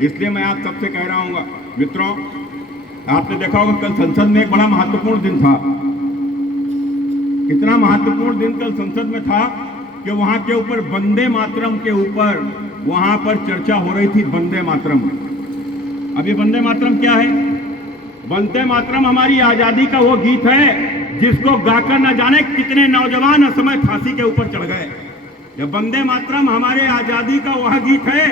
इसलिए मैं आप सबसे कह रहा हूँ मित्रों, आपने देखा होगा कल संसद में एक बड़ा महत्वपूर्ण दिन था। इतना महत्वपूर्ण दिन कल संसद में था कि वहां के ऊपर वंदे मातरम के ऊपर वहां पर चर्चा हो रही थी। वंदे मातरम, अब ये वंदे मातरम क्या है? वंदे मातरम हमारी आजादी का वो गीत है जिसको गाकर न जाने कितने नौजवान असमय फांसी के ऊपर चढ़ गए। ये वंदे मातरम हमारे आजादी का वह गीत है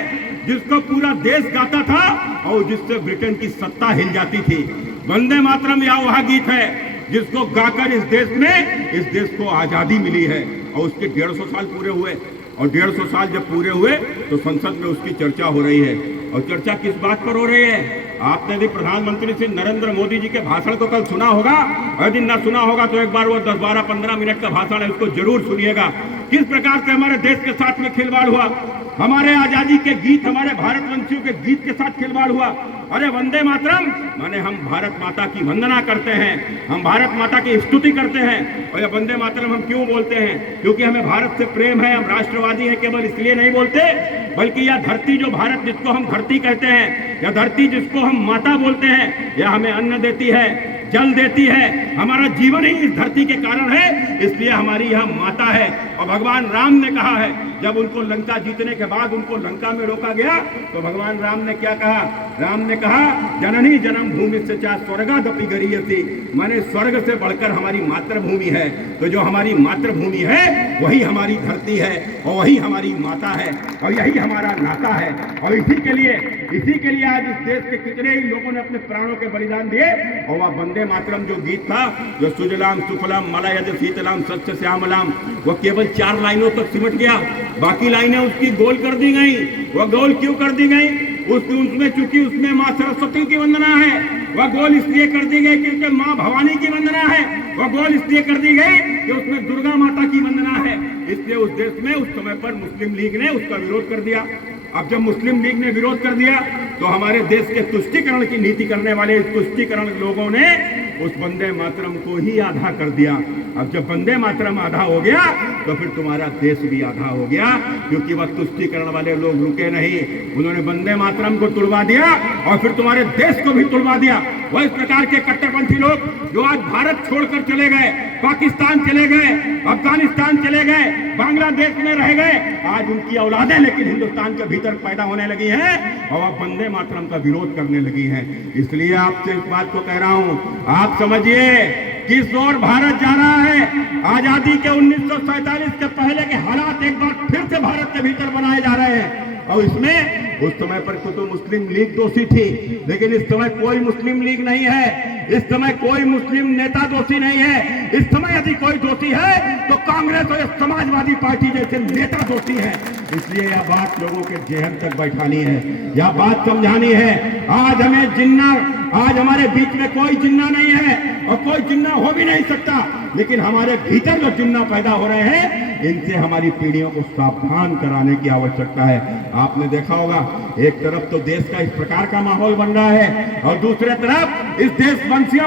जिसको पूरा देश गाता था और जिससे ब्रिटेन की सत्ता हिल जाती थी। वंदे मातरम या वह गीत है जिसको गाकर इस देश को आजादी मिली है और उसके 150 साल पूरे हुए। और 150 साल जब पूरे हुए तो संसद में उसकी चर्चा हो रही है। और चर्चा किस बात पर हो रही है? आपने यदि प्रधानमंत्री श्री नरेंद्र मोदी जी के भाषण को कल सुना होगा, और यदि न सुना होगा तो एक बार वो 10, 12, 15 मिनट का भाषण है, उसको जरूर सुनिएगा। किस प्रकार से हमारे देश के साथ में खिलवाड़ हुआ, हमारे आजादी के गीत, हमारे भारतवंशियों के गीत के साथ खिलवाड़ हुआ। अरे वंदे मातरम माने हम भारत माता की वंदना करते हैं, हम भारत माता की स्तुति करते हैं। और यह वंदे मातरम हम क्यों बोलते हैं? क्योंकि हमें भारत से प्रेम है, हम राष्ट्रवादी हैं। केवल इसलिए नहीं बोलते, बल्कि यह धरती जो भारत जिसको हम धरती कहते हैं, यह धरती जिसको हम माता बोलते हैं, यह हमें अन्न देती है, जल देती है, हमारा जीवन ही इस धरती के कारण है, इसलिए हमारी यह माता है। और भगवान राम ने कहा है, जब उनको लंका जीतने के बाद उनको लंका में रोका गया तो भगवान राम ने क्या कहा? राम ने कहा जननी जन्म भूमि से चाह स्वर्गादपि गरीयसी, माने स्वर्ग से बढ़कर हमारी मातृभूमि है। तो जो हमारी मातृभूमि है वही हमारी धरती है और वही हमारी माता है और यही हमारा नाता है। और इसी के लिए आज इस देश के कितने ही लोगों ने अपने प्राणों के बलिदान दिए। और वह वंदे मातरम जो गीत था, जो सुजलाम सुफलाम मलयज शीतलाम सच्च श्यामलाम, वह केवल 4 लाइनों तक सिमट गया। बाकी लाइनें उसकी गोल कर दी गई। वह गोल क्यों कर दी गई? उसमें चूंकि उसमें माँ सरस्वती की वंदना है, वह गोल इसलिए कर दी गई क्योंकि माँ भवानी की वंदना है। वह गोल इसलिए कर दी गई कि उसमें दुर्गा माता की वंदना है। इसलिए उस देश में उस समय पर मुस्लिम लीग ने उसका विरोध कर दिया। अब जब मुस्लिम लीग ने विरोध कर दिया तो हमारे देश के तुष्टीकरण की नीति करने वाले तुष्टीकरण लोगों ने उस वंदे मातरम को ही आधा कर दिया। अब जब वंदे मातरम आधा हो गया तो फिर तुम्हारा देश भी आधा हो गया, क्योंकि वह तुष्टीकरण वाले लोग रुके नहीं, उन्होंने वंदे मातरम को तुड़वा दिया और फिर तुम्हारे देश को भी तुड़वा दिया। वह इस प्रकार के कट्टरपंथी लोग जो आज भारत छोड़कर चले गए, पाकिस्तान चले गए, अफगानिस्तान चले गए, बांग्लादेश में रह गए, आज उनकी औलादें लेकिन हिंदुस्तान के भीतर पैदा होने लगी हैं और वह वंदे मातरम का विरोध करने लगी हैं। इसलिए आपसे इस बात को कह रहा हूं, आप समझिए किस ओर भारत जा रहा है। आजादी के 1947 के पहले के हालात एक बार फिर से भारत के भीतर बनाए जा रहे हैं। और इसमें उस समय पर तो मुस्लिम लीग दोषी थी, लेकिन इस समय कोई मुस्लिम लीग नहीं है, इस समय कोई मुस्लिम नेता दोषी नहीं है। इस समय यदि कोई दोषी है तो कांग्रेस और समाजवादी पार्टी जैसे नेता दोषी है। इसलिए यह बात लोगों के जेहन तक बैठानी है, यह बात समझानी है। आज हमारे बीच में कोई जिन्ना नहीं है और कोई जिन्ना हो भी नहीं सकता, लेकिन हमारे भीतर जो जिन्ना पैदा हो रहे हैं इनसे हमारी पीढ़ियों को सावधान कराने की आवश्यकता है। आपने देखा होगा एक तरफ तो देश का इस प्रकार का माहौल बन रहा है और दूसरे तरफ इस देशवंशियों